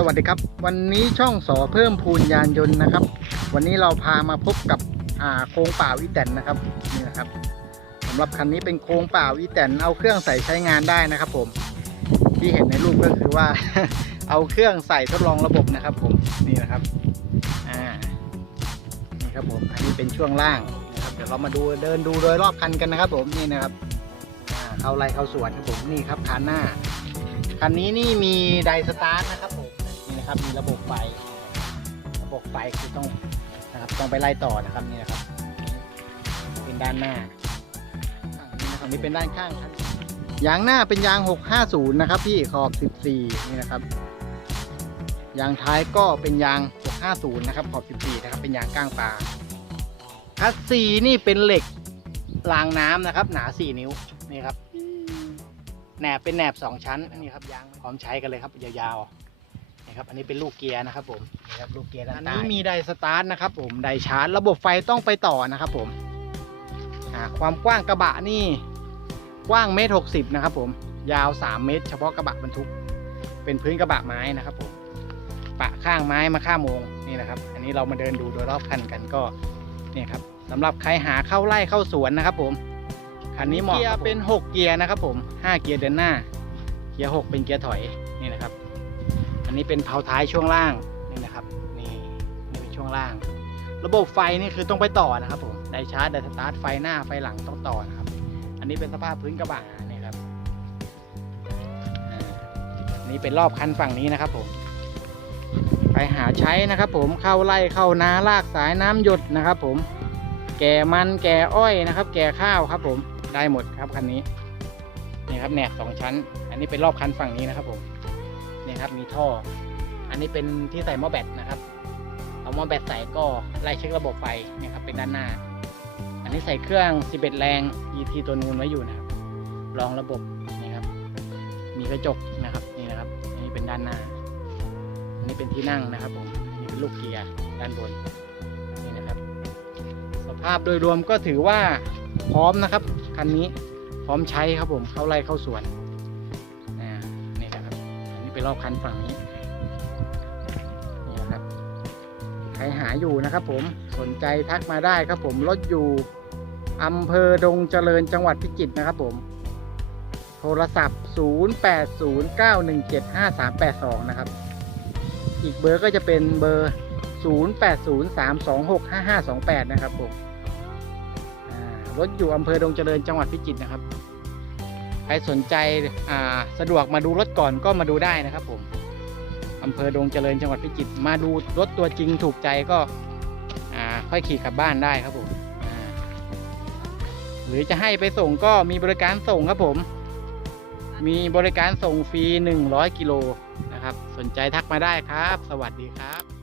สวัสดีครับ วันนี้ช่องสอเพิ่มพูนยานยนต์นะครับ วันนี้เราพามาพบกับอ่าโครงเปล่าอีแตนนะครับนี่นะครับสำหรับคันนี้เป็นโครงเปล่าอีแตนเอาเครื่องใส่ใช้งานได้นะครับ ผมที่เห็นในรูปก็คือว่า เอาเครื่องใส่ทดลองระบบนะครับ ผมนี่นะครับอ่านี่ครับผมอันนี้เป็นช่วงล่างนะครับเดี๋ยวเรามาดูเดินดูโดยรอบคันกันนะครับ ผมนี่นะครับเข้าไร่เข้าสวนครับผมนี่ครับคันหน้าคันนี้นี่มีไดสตาร์ทนะครับผม นะครับ มีระบบไฟ ระบบไฟคือต้องนะครับต้องไปไล่ต่อนะครับนี่นะครับ เป็นด้านหน้าอันนี้เป็นด้านข้างครับยางหน้าเป็นยาง 650 นะครับพี่ขอบ 14 นี่นะครับ ยางท้ายก็เป็นยาง 650 นะครับ ขอบ 14 นะครับ เป็นยางก้างปลาคัสซีนี่เป็นเหล็กรางน้ำนะครับ หนา 4 นิ้ว นี่ครับแหนบเป็นแหนบ 2 ชั้น นี่ครับยางพร้อมใช้กันเลยครับ ยาวๆ ครับ อันนี้เป็นลูกเกียร์นะครับผมนี่ครับลูกเกียร์ด้านใต้อันนี้มีไดสตาร์ทนะครับผมไดชาร์จระบบไฟต้องไปต่อนะครับผมอ่าความกว้างกระบะนี่กว้างเมตรหกสิบนะครับผมยาว 3 เมตร เฉพาะกระบะบรรทุก เป็นพื้นกระบะไม้นะครับผมปะข้างไม้มาข้างโมงนี่นะครับ อันนี้เรามาเดินดูโดยรอบคันกันก็เนี่ยครับสำหรับใครหาเข้าไร่เข้าสวนนะครับผมคันนี้เหมาะเกียร์เป็น 6 เกียร์นะครับผม 5 เกียร์เดินหน้า เกียร์ 6 เป็นเกียร์ถอยนี่นะครับ อันนี้เป็นเผาท้ายช่วงล่างนี่นะครับนี่นี่เป็นช่วงล่าง ระบบไฟนี่คือต้องไปต่อนะครับผมไดชาร์จไดสตาร์ทไฟหน้าไฟหลังต้องต่อนะครับ อันนี้เป็นสภาพพื้นกระบะนี่ครับอันนี่เป็นรอบคันฝั่งนี้นะครับผม ไปหาใช้นะครับผมเข้าไร่เข้านาลากสายน้ำหยดนะครับผมแก่มันแก่อ้อยนะครับ แก่ข้าวครับผมได้หมดครับคันนี้นี่ครับแหนบสองชั้น อันนี้เป็นรอบคันฝั่งนี้นะครับผม นี่ยครับมีท่อ อันนี้เป็นที่ใส่หม้อแบตนะครับเอาหม้อแบตใส่ก็ไล่เช็คระบบไฟเนี่ยครับเป็นด้านหน้า อันนี้ใส่เครื่อง 11 แรง ET ตัวนูนไว้อยู่นะครับรองระบบนี่ครับ มีกระจกนะครับนี่นะครับอันนี้เป็นด้านหน้า อันนี้เป็นที่นั่งนะครับผมอันนี้เป็นลูกเกียร์ด้านบนนี่นะครับ สภาพโดยรวมก็ถือว่าพร้อมนะครับคันนี้พร้อมใช้ครับผมเข้าไร่เข้าสวน รอบคันฝั่งนี้นี่นะครับ ใครหาอยู่นะครับผมสนใจทักมาได้ครับผมรถอยู่อำเภอดงเจริญจังหวัดพิจิตรนะครับผม โทรศัพท์ 0809175382 นะครับ อีกเบอร์ก็จะเป็นเบอร์ 0803265528 นะครับผมรถอยู่อำเภอดงเจริญจังหวัดพิจิตรนะครับ ใครสนใจสะดวกมาดูรถก่อนก็มาดูได้นะครับผมอำเภอดงเจริญจังหวัดพิจิตรมาดูรถตัวจริงถูกใจก็ค่อยขี่กลับบ้านได้ครับผมหรือจะให้ไปส่งก็มีบริการส่งครับผม มีบริการส่งฟรี 100 กิโลนะครับ สนใจทักมาได้ครับ สวัสดีครับ